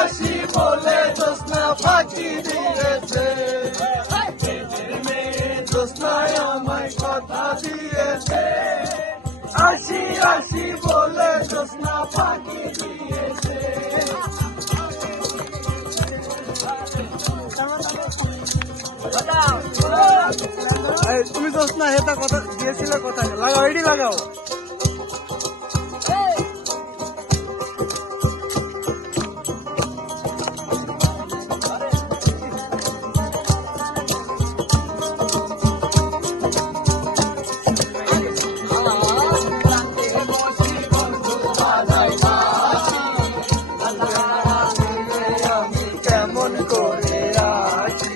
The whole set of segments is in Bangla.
আসি বলে জ্যোৎস্না ফাঁকি দিয়েছে, মেয়ে জ্যোৎস্নায় আমায় কথা দিয়েছে, আসি আসি বলে জ্যোৎস্না ফাঁকি দিয়েছে। তুমি জ্যোৎস্না হেতা কথা দিয়েছিলে কোথায়? লাগাও, এডি লাগাও। কেমন করে আসি,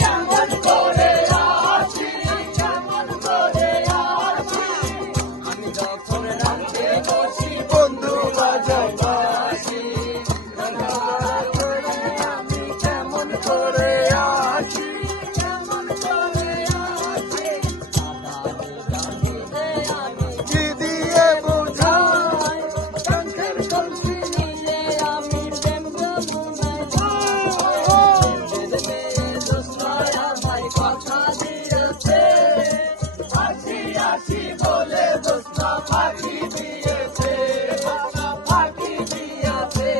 কেমন করে আসি, কেমন করে আসি, আমি যখন রাতে বসি বন্ধু বাজায় বাঁশি, আমি কেমন করে আসি, কেমন করে আসি, কি দিয়ে বোঝাই চোখের কলসি নিয়ে আমি প্রেম কথা দিয়েছে, আসি আসি বলে জ্যোৎস্না ফাঁকি দিয়েছে, ফাঁকি দিয়েছে।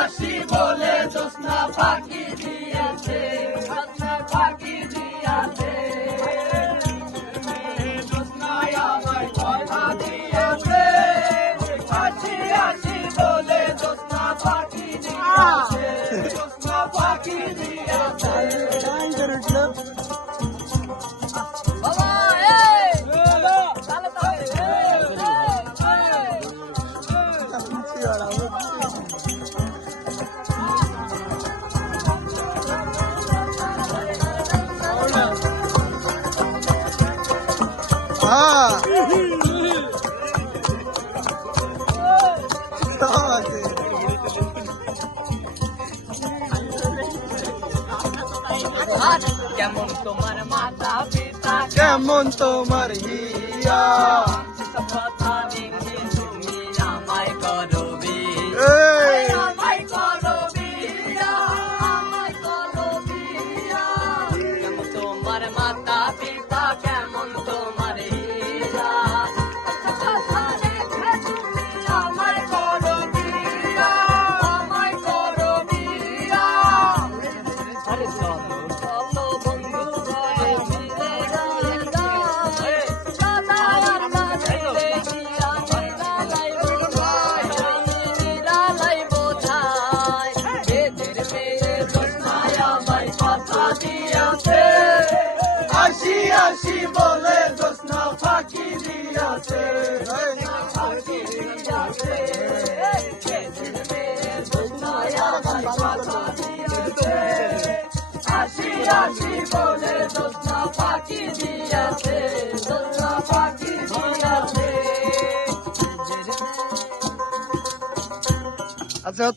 আসি বলে জ্যোৎস্না ফাঁকি দিয়েছে, ফাঁকি দিয়েছে, জ্যোৎস্নায় আমায় কথা দিয়েছে, আসি আসি বলে জ্যোৎস্না ফাঁকি দিয়েছে, জ্যোৎস্না ফাঁকি দিয়েছে। কেমন তোমার মাতা পিতা, কেমন তোমার হিয়া, কথা দেখে তুমি আমায় করো এই আমায় করো বিয়া, আমায় করো বিয়া। কেমন তোমার মাতা পিতা, কেমন তোমার হিয়া, কথা দেখে তুমি আমায় করো বিয়া, আমায় করো বিয়া। আরে চলো চলো বন্ধু যাই মিলে গায়ে গায়ে, সাদার কাছে গিয়া নিরালাই বোঝাই, নিরালাই বোঝাই। এদের মেয়ে জ্যোৎস্নায় আমায় কথা দিয়েছে, আসি আসি বলে জ্যোৎস্না ফাঁকি দিয়েছে, ফাঁকি দিয়েছে, এদের মেয়ে জ্যোৎস্নায় আমায় কথা দিয়েছে, আসি আসি বলে জ্যোৎস্না ফাঁকি দিয়েছে।